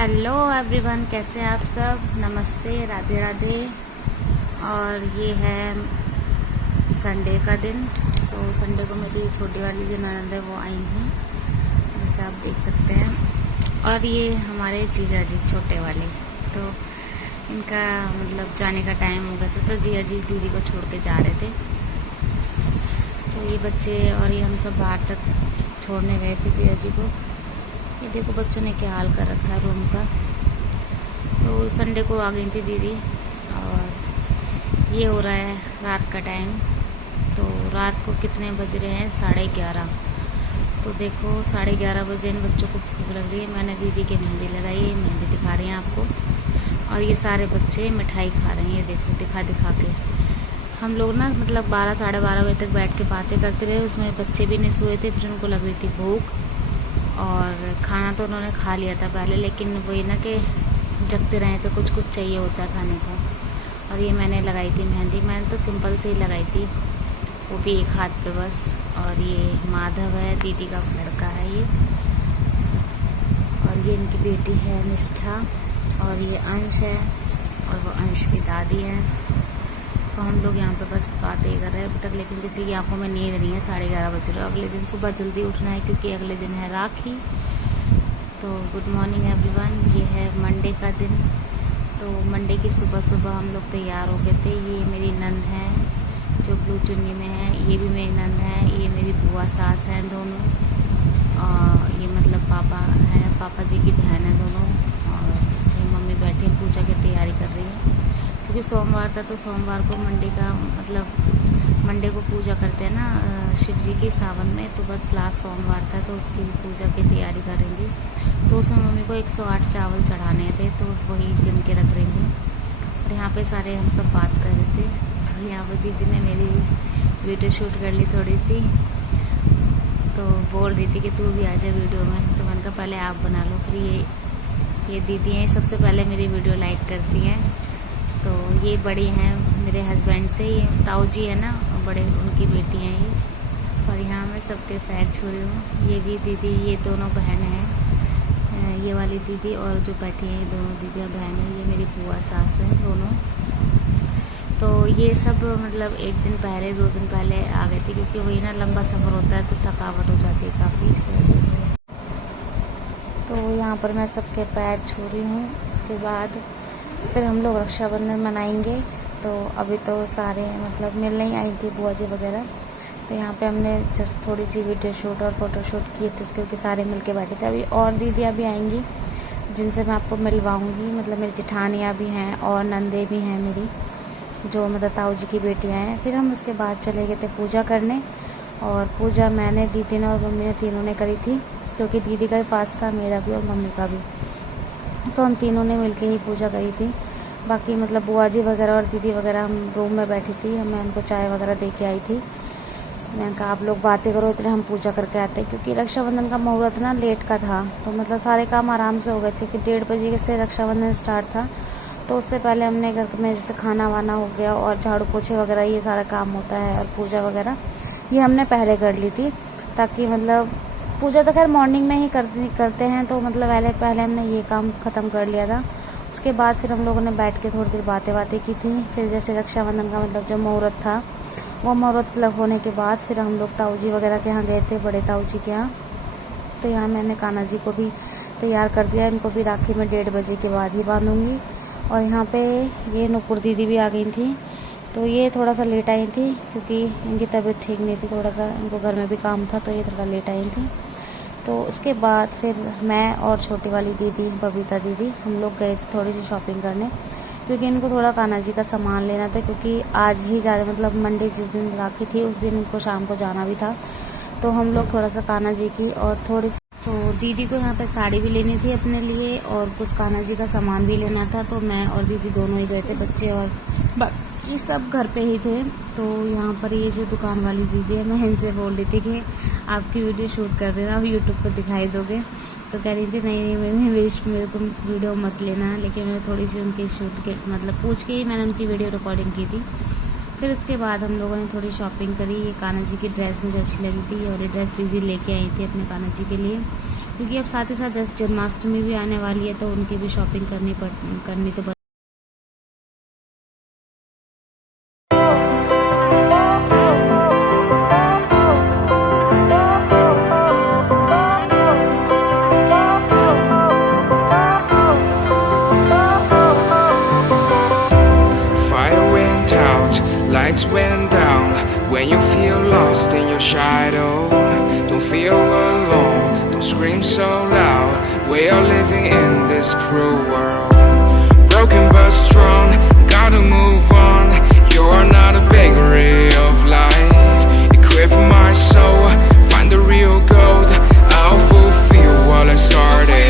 Hello everyone, कैसे हैं आप सब। नमस्ते, राधे राधे। और ये है संडे का दिन। तो संडे को मेरी छोटी वाली जो ननद है वो आई हैं, जैसे आप देख सकते हैं। और ये हमारे जीजा जी छोटे वाले, तो इनका मतलब जाने का टाइम हो गया था, तो जीजा जी दीदी को छोड़ के जा रहे थे। तो ये बच्चे और ये हम सब बाहर तक छोड़ने गए थे जीजा जी को। ये देखो बच्चों ने क्या हाल कर रखा है रूम का। तो संडे को आ गई थी दीदी, और ये हो रहा है रात का टाइम। तो रात को कितने बज रहे हैं? 11:30। तो देखो 11:30 बजे इन बच्चों को भूख लग रही है। मैंने दीदी की मेहंदी लगाई है, मेहंदी दिखा रही हैं आपको। और ये सारे बच्चे मिठाई खा रहे हैं, ये देखो दिखा दिखा के। हम लोग ना मतलब 12 साढ़े 12 बजे तक बैठ के बातें करते रहे। उसमें बच्चे भी नहीं सोए थे, फिर उनको लग रही थी भूख। और खाना तो उन्होंने खा लिया था पहले, लेकिन वही ना कि जगते रहे तो कुछ कुछ चाहिए होता है खाने को। और ये मैंने लगाई थी मेहंदी। मैंने तो सिंपल से ही लगाई थी, वो भी एक हाथ पे बस। और ये माधव है, दीदी का लड़का है ये। और ये इनकी बेटी है निष्ठा, और ये अंश है, और वो अंश की दादी है। तो हम लोग यहाँ पे बस बातें कर रहे हैं अभी तक, लेकिन किसी की आंखों में नींद नहीं है। 11:30 बज रहे। अगले दिन सुबह जल्दी उठना है, क्योंकि अगले दिन है राखी। तो गुड मॉर्निंग एवरीवन। ये है मंडे का दिन। तो मंडे की सुबह सुबह हम लोग तैयार हो गए थे। ये मेरी नंद है जो ब्लू चुन्नी में है, ये भी मेरी नंद है, ये मेरी बुआ सास हैं दोनों। और ये मतलब पापा हैं, पापा जी की बहन है दोनों। और ये मम्मी बैठी पूजा की तैयारी कर रही है, क्योंकि सोमवार था। तो सोमवार को मंडे का मतलब मंडे को पूजा करते हैं ना शिव जी की सावन में। तो बस लास्ट सोमवार था, तो उसकी पूजा की तैयारी करेंगी। तो उसमें मम्मी को 108 चावल चढ़ाने थे, तो वही गिन के रख रही थी। और यहाँ पे सारे हम सब बात कर रहे थे। तो यहाँ पे दीदी ने मेरी वीडियो शूट कर ली थोड़ी सी। तो बोल रही थी कि तू भी आ जा वीडियो में। तो मैंने कहा पहले आप बना लो। फिर ये दीदी हैं, सबसे पहले मेरी वीडियो लाइक करती हैं। तो ये बड़ी हैं मेरे हस्बैंड से, ये ताऊ जी है ना बड़े, उनकी बेटी हैं ये। और यहाँ मैं सबके पैर छू रही हूँ। ये भी दीदी, ये दोनों बहन हैं, ये वाली दीदी और जो बैठी हैं ये दोनों दीदियाँ बहन हैं। ये मेरी बुआ सास हैं दोनों। तो ये सब मतलब एक दिन पहले 2 दिन पहले आ गए थे, क्योंकि वही ना लंबा सफ़र होता है तो थकावट हो जाती है काफ़ी, इस वजह से। तो यहाँ पर मैं सबके पैर छू रही हूँ। उसके बाद फिर हम लोग रक्षाबंधन मनाएंगे। तो अभी तो सारे मतलब मिलने ही आई थी बुआ जी वगैरह। तो यहाँ पे हमने जस्ट थोड़ी सी वीडियो शूट और फोटो शूट किए थे, क्योंकि सारे मिलके बैठे थे। अभी और दीदियाँ भी आएंगी जिनसे मैं आपको मिलवाऊंगी। मतलब मेरी जेठानियाँ भी हैं और नंदे भी हैं मेरी, जो मतलब ताऊ जी की बेटियाँ हैं। फिर हम उसके बाद चले गए थे पूजा करने। और पूजा मैंने, दीदी ने और मम्मी ने तीनों ने करी थी, क्योंकि दीदी का भी फास्ट था, मेरा भी और मम्मी का भी। तो हम तीनों ने मिलके ही पूजा करी थी। बाकी मतलब बुआ जी वगैरह और दीदी वगैरह हम रूम में बैठी थी। मैं उनको चाय वगैरह दे के आई थी। मैंने कहा आप लोग बातें करो, इतने हम पूजा करके आते हैं, क्योंकि रक्षाबंधन का मुहूर्त ना लेट का था। तो मतलब सारे काम आराम से हो गए थे, कि 1:30 बजे से रक्षाबंधन स्टार्ट था। तो उससे पहले हमने घर में जैसे खाना वाना हो गया, और झाड़ू पोछे वगैरह ये सारा काम होता है, और पूजा वगैरह ये हमने पहले कर ली थी। ताकि मतलब पूजा तो खैर मॉर्निंग में ही करते हैं, तो मतलब पहले हमने ये काम ख़त्म कर लिया था। उसके बाद फिर हम लोगों ने बैठ के थोड़ी देर बातें की थी। फिर जैसे रक्षाबंधन का मतलब जो मुहूर्त था, वो मुहूर्त होने के बाद फिर हम लोग ताऊ जी वगैरह के यहाँ गए थे, बड़े ताऊ जी के यहाँ। तो यहाँ मैंने कान्हा जी को भी तैयार कर दिया। इनको भी राखी में 1:30 बजे के बाद ही बांधूंगी। और यहाँ पे ये नुपुर दीदी भी आ गई थी। तो ये थोड़ा सा लेट आई थी, क्योंकि इनकी तबीयत ठीक नहीं थी, थोड़ा सा इनको घर में भी काम था, तो ये थोड़ा लेट आई थी। तो उसके बाद फिर मैं और छोटी वाली दीदी बबीता दीदी हम लोग गए थोड़ी सी शॉपिंग करने, क्योंकि इनको थोड़ा कान्हा जी का सामान लेना था। क्योंकि आज ही जा रहे, मतलब मंडे जिस दिन राखी थी उस दिन इनको शाम को जाना भी था। तो हम लोग थोड़ा सा कान्हा जी की और थोड़ी सी, तो दीदी को यहाँ पे साड़ी भी लेनी थी अपने लिए, और कुछ कान्हा जी का सामान भी लेना था। तो मैं और दीदी दोनों ही गए थे, बच्चे और बाकी सब घर पे ही थे। तो यहाँ पर ये जो दुकान वाली दीदी है, मैं इनसे बोल रही थी कि आपकी वीडियो शूट कर देना, आप यूट्यूब पर दिखाई दोगे। तो कह रही थी नहीं मेरे को वीडियो मत लेना। लेकिन मैंने थोड़ी सी उनके शूट के मतलब पूछ के ही मैंने उनकी वीडियो रिकॉर्डिंग की थी। फिर उसके बाद हम लोगों ने थोड़ी शॉपिंग करी। ये कान्हा जी की ड्रेस मुझे अच्छी लगी थी, और ये ड्रेस दीदी लेके आई थी अपने कान्हा जी के लिए। क्योंकि अब साथ ही साथ जन्माष्टमी भी आने वाली है, तो उनकी भी शॉपिंग करनी तो Lights went down when you feel lost in your shadow. Don't feel alone, don't scream so loud. We are living in this cruel world. Broken but strong, gotta move on. You're not a bakery of life. Equip my soul, find the real gold. I'll fulfill what I started.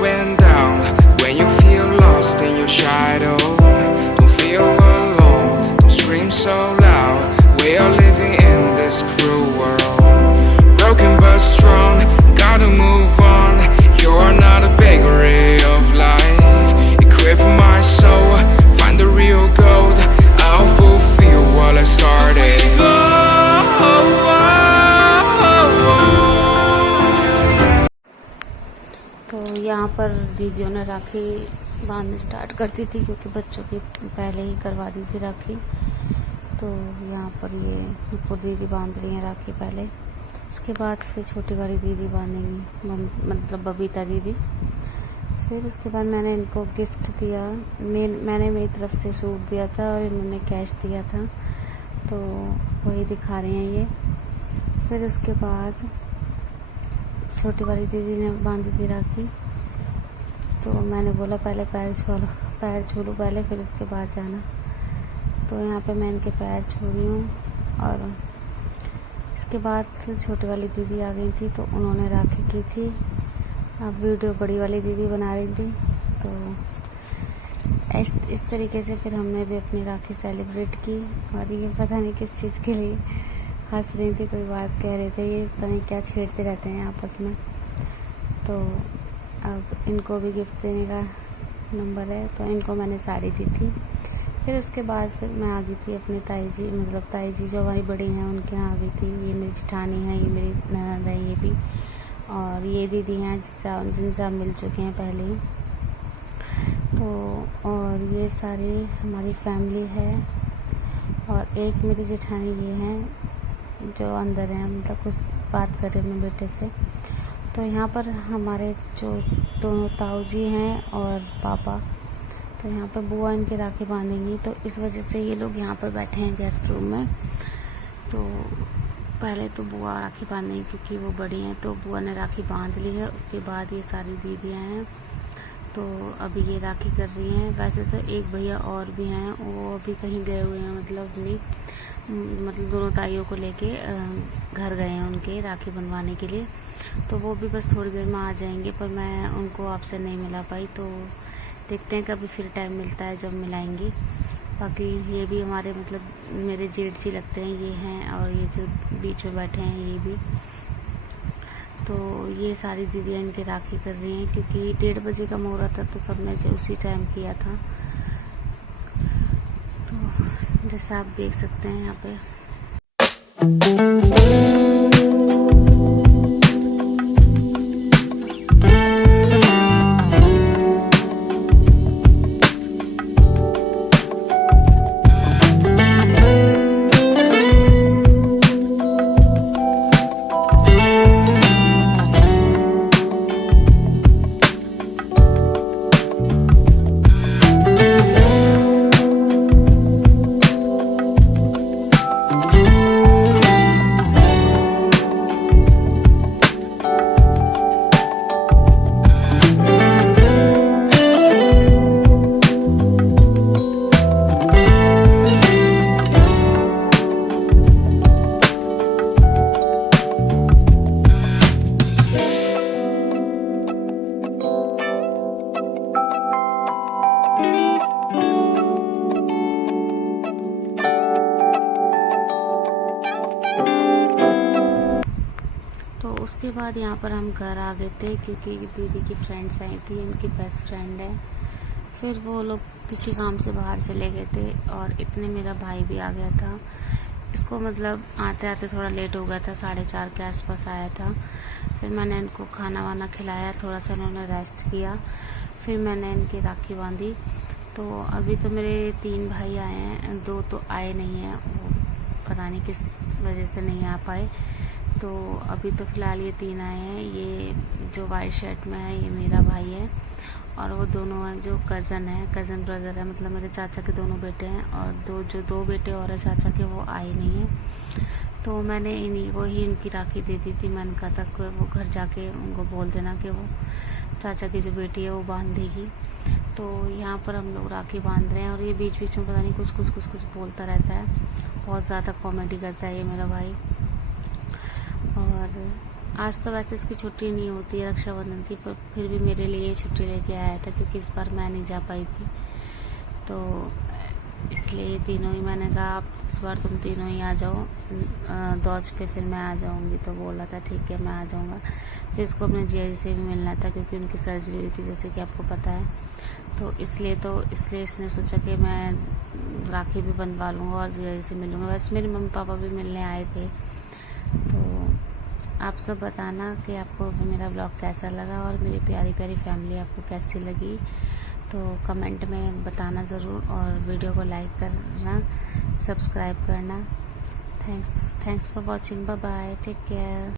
Went down when you feel lost in your shadow. Don't feel alone, don't scream so loud. We are living in this cruel world. Broken but strong, gotta move on. You're not a bakery of life. Equip my soul, find the real gold. I'll fulfill what I started. तो यहाँ पर दीदियों ने राखी बांधनी start कर दी थी, क्योंकि बच्चों की पहले ही करवा दी थी राखी। तो यहाँ पर ये फूफू दीदी बांध रही हैं राखी पहले, उसके बाद फिर छोटी वाली दीदी बांधेंगी, मतलब बबीता दीदी। फिर उसके बाद मैंने इनको गिफ्ट दिया, मैंने मेरी तरफ से सूट दिया था और इन्होंने कैश दिया था, तो वही दिखा रहे हैं ये। फिर उसके बाद छोटी वाली दीदी ने बांधी थी राखी, तो मैंने बोला पहले पैर छू लो पहले, फिर उसके बाद जाना। तो यहाँ पे मैं इनके पैर छू रही हूँ। और इसके बाद फिर छोटी वाली दीदी आ गई थी, तो उन्होंने राखी की थी। अब वीडियो बड़ी वाली दीदी बना रही थी, तो इस तरीके से फिर हमने भी अपनी राखी सेलिब्रेट की। और ये पता नहीं किस चीज़ के लिए हंस रही थी, कोई बात कह रहे थे, ये पता नहीं क्या छेड़ते रहते हैं आपस में। तो अब इनको भी गिफ्ट देने का नंबर है, तो इनको मैंने साड़ी दी थी। फिर उसके बाद फिर मैं आ गई थी अपने ताई जी जो हमारी बड़ी हैं उनके यहाँ आ गई थी। ये मेरी जेठानी है, ये मेरी ननद है, ये भी, और ये दीदी हैं जिनसे आप मिल चुके हैं पहले ही। तो और ये सारी हमारी फैमिली है, और एक मेरी जेठानी ये हैं जो अंदर हैं, मतलब कुछ बात कर रहे अपने बेटे से। तो यहाँ पर हमारे जो दोनों ताऊ जी हैं और पापा, तो यहाँ पर बुआ इनकी राखी बांधेंगी, तो इस वजह से ये लोग यहाँ पर बैठे हैं गेस्ट रूम में। तो पहले तो बुआ राखी बांधेंगी क्योंकि वो बड़ी हैं, तो बुआ ने राखी बांध ली है। उसके बाद ये सारी दीदियाँ हैं, तो अभी ये राखी कर रही हैं। वैसे तो एक भैया और भी हैं, वो अभी कहीं गए हुए हैं, मतलब दोनों ताइयों को लेके घर गए हैं उनके राखी बनवाने के लिए। तो वो भी बस थोड़ी देर में आ जाएंगे, पर मैं उनको आपसे नहीं मिला पाई, तो देखते हैं कभी फिर टाइम मिलता है जब मिलाएंगे। बाकी ये भी हमारे मतलब मेरे जेठ जी लगते हैं, ये हैं, और ये जो बीच में बैठे हैं ये भी। तो ये सारी दीदियाँ इनके राखी कर रही हैं, क्योंकि 1:30 बजे का मुहूर्त था, तो सबने जो उसी टाइम किया था। तो जैसा आप देख सकते हैं यहाँ पे उसके बाद यहाँ पर हम घर आ गए थे, क्योंकि दीदी की फ्रेंड्स आई थी, इनकी बेस्ट फ्रेंड है। फिर वो लोग किसी काम से बाहर चले गए थे और इतने मेरा भाई भी आ गया था। इसको मतलब आते आते थोड़ा लेट हो गया था, 4:30 के आसपास आया था। फिर मैंने इनको खाना वाना खिलाया, थोड़ा सा इन्होंने रेस्ट किया, फिर मैंने इनकी राखी बांधी। तो अभी तो मेरे 3 भाई आए हैं, 2 तो आए नहीं हैं, वो पता नहीं किस वजह से नहीं आ पाए। तो अभी तो फ़िलहाल ये 3 आए हैं। ये जो वाइट शर्ट में है ये मेरा भाई है, और वो दोनों हैं जो कज़न है, कज़न ब्रदर है, मतलब मेरे चाचा के दोनों बेटे हैं। और दो बेटे और है चाचा के, वो आए नहीं हैं। तो मैंने इन्हीं को ही इनकी राखी दे दी थी। मैंने कहा था कि वो घर जाके उनको बोल देना कि वो चाचा की जो बेटी है वो बांध देगी। तो यहाँ पर हम लोग राखी बांध रहे हैं, और ये बीच बीच में पता नहीं कुछ बोलता रहता है, बहुत ज़्यादा कॉमेडी करता है ये मेरा भाई। और आज तो वैसे इसकी छुट्टी नहीं होती है रक्षाबंधन की, पर फिर भी मेरे लिए छुट्टी लेके आया था, क्योंकि इस बार मैं नहीं जा पाई थी। तो इसलिए तीनों ही, मैंने कहा आप इस बार तुम तीनों ही आ जाओ दौज पे, फिर मैं आ जाऊंगी। तो बोला था ठीक है मैं आ जाऊंगा। फिर इसको अपने जीजा जी से भी मिलना था, क्योंकि उनकी सर्जरी हुई थी, जैसे कि आपको पता है। तो इसलिए इसने सोचा कि मैं राखी भी बंधवा लूँगा और जीजा जी से मिलूँगा। वैसे मेरे मम्मी पापा भी मिलने आए थे। तो आप सब बताना कि आपको मेरा ब्लॉग कैसा लगा, और मेरी प्यारी प्यारी फैमिली आपको कैसी लगी। तो कमेंट में बताना ज़रूर, और वीडियो को लाइक करना, सब्सक्राइब करना। Thanks for watching. Bye bye, take care.